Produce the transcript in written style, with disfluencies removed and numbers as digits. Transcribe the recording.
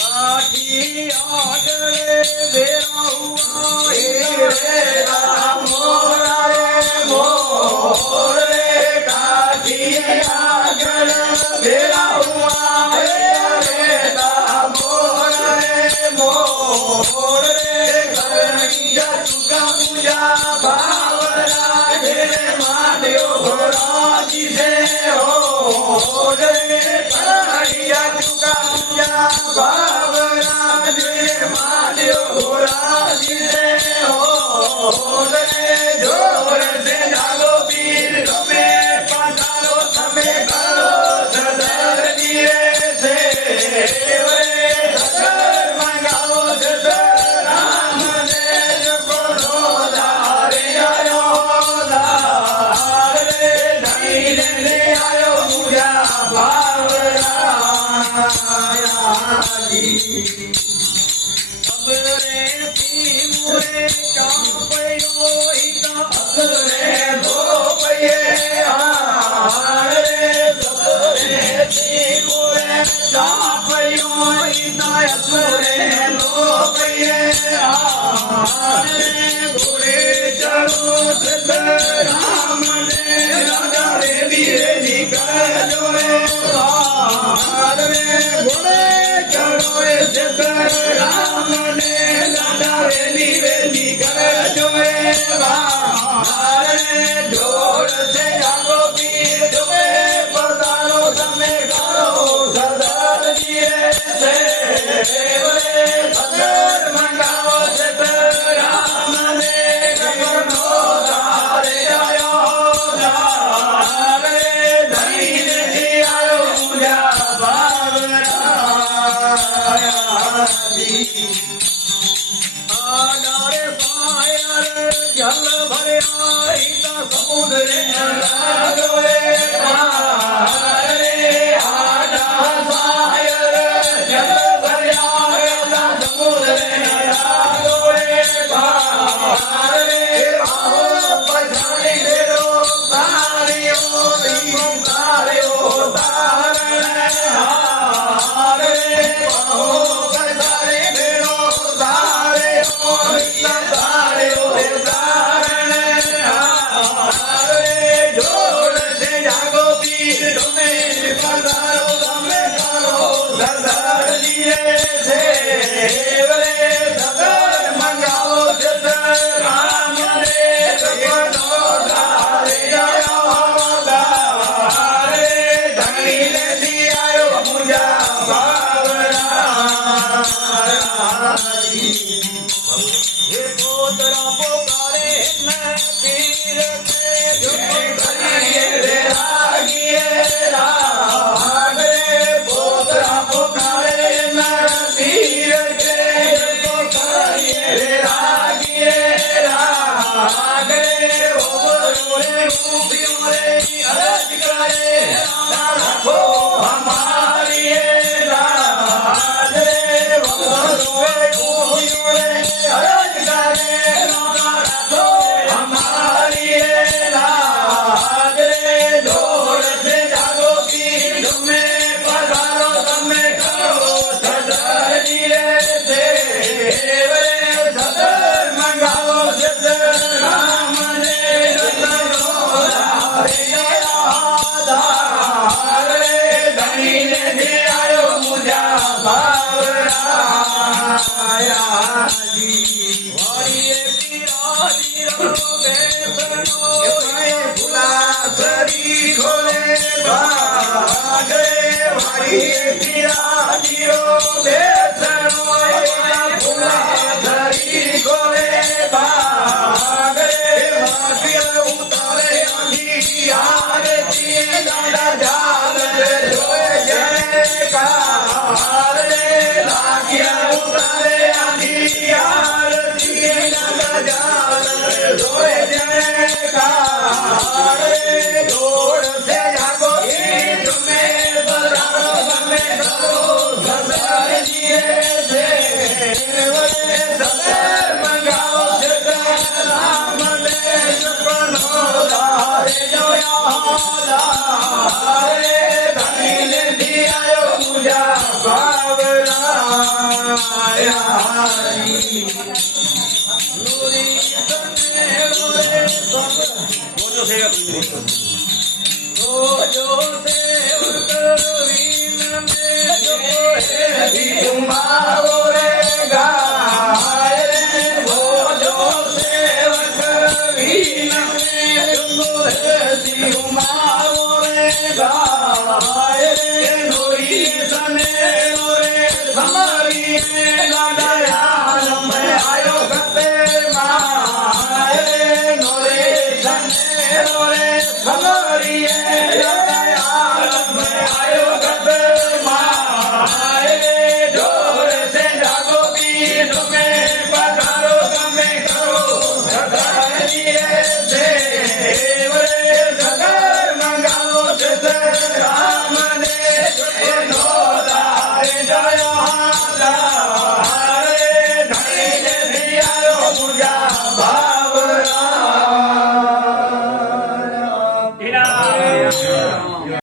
काठी आगले बेरा हुआ रे मोरा रे मोर रे काठी आगल बेरा हुआ रे मोरा रे मोर रे करनिया तुका पूजा भावरा रे माधव भोराजी से हो रे करनिया तुका पूजा भावरा रे माधव भोराजी से हो रे जोर से जागो पीर તમે પધારો તમે કરો સદર દિયે છે સદર મંગાવો સદર રામ ને જપો ધારે આયો ધાર રે ધણી લે આયો પૂજા ભાવરા અબરે પી મુરે ચાપયો ઈતા અબરે ધોપયે હાર રે સબરે પી મુરે ચાપયો ઈતા અબરે ધોપયે હાર રે ઘોડે ચડો સદરામ ને રાજા રે વીરે નીકળજો રે હાર રે ઘોડે ચડો સદરામ ને રાજા રે વીરે નીકળજો રે હાર રે જોડ સે જાગો પીર તમે પધારો તમે કરો સદર દિયે છે સદર મંગાવો સદરામ ને કરનો ધારે આયો ધાર રે ધણી ને આયો પૂજા ભાવરા આડારે પાયર જલ ભર્યા ઈતા સમુદ્રે લાગો રે હાર રે આડા પાયર જલ ભર્યા ઈતા સમુદ્રે લાગો રે હાર રે આવો પછાડી દેરો તારિયો દીવ તાર્યો તારણ હાર રે આવો પછાડી દેરો તાર્યો તાર્યો તારણ હાર રે જોડ સે જાગો પીર તમે પધારો તમે કરો સદર દિયે છે સદર મંગાવો સદર રામ રે કરનો ધારે આયો ધાર રે ધણી ને આયો પૂજા ભાવરા ये पोतरा पोकारे न पीर के झुके घरिए रे रागिए राग रे पोतरा पोकारे न पीर के झुके घरिए रे रागिए राग रे ओरे रूपियों रे अरज करे राखो हमारी राज रे ओरे रूपियों रे अरज करे राखो हमारी लाज रे जोड़ से जागो पीर तुमे पधारो तमे करो सदर दिए से सदर मंगाओ सदर राम ने करो धार रे धनी ने आयो मुझा भावरा खोले भागे भाई फूला धरी खोले भागे उतारे आरती दादा जाल कार रे लागिया उतारे आरती બોલો સેવા કરી.